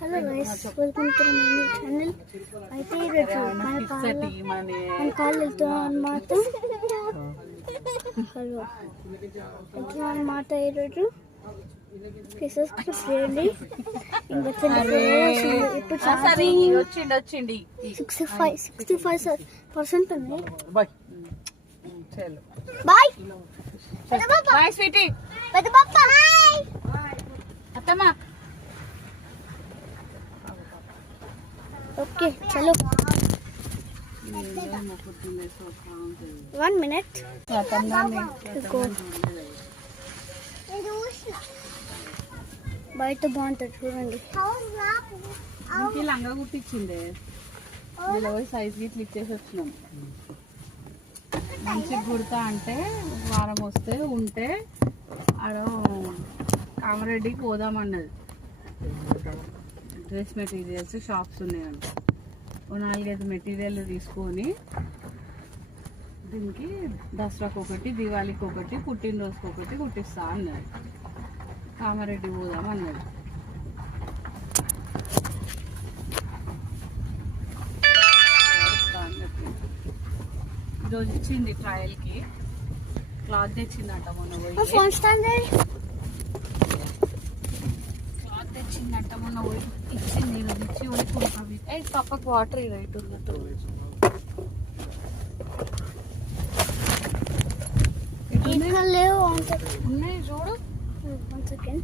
Hello guys, welcome to my channel. అయితే ఈరోజు మన కాల్ వెళ్తున్నాం అన్నమాట. హలో వెళ్తున్నాం అన్నమాట. ఈరోజు చేయండి. ఇంకా 24 ఇప్పుడు వచ్చిండి 65% ఉన్నాయి. బాయ్ బాయ్ స్వీటీ అత్తమ్మ. ఓకే చలో 1 minute. బయట బాగుంటుంది చూడండి. లంగా కుట్టించింది సైజ్ గిట్లు ఇచ్చేసి వచ్చినాం. మంచిగా కుడతా అంటే వారం వస్తే ఉంటే ఆడ కామారెడ్డికి పోదామన్నది. డ్రెస్ మెటీరియల్స్ షాప్స్ ఉన్నాయంట. 4-5 మెటీరియల్ తీసుకొని దీనికి దసరాకు ఒకటి, దివాళీకి ఒకటి, పుట్టినరోజుకి ఒకటి కుట్టిస్తా అన్నది. కామారెడ్డి పోదామన్నది. ఈరోజు ఇచ్చింది ట్రయల్కి. క్లాత్ తెచ్చిందంట మొన్న పోయి. క్లాత్ తెచ్చిందంట మొన్న పోయి ఇచ్చింది. ఈరోజు ఇచ్చి పోయి పప్పకు వాటర్ రైట్ ఉన్నట్టు లేవు ఉన్నాయి చూడు. 1 second.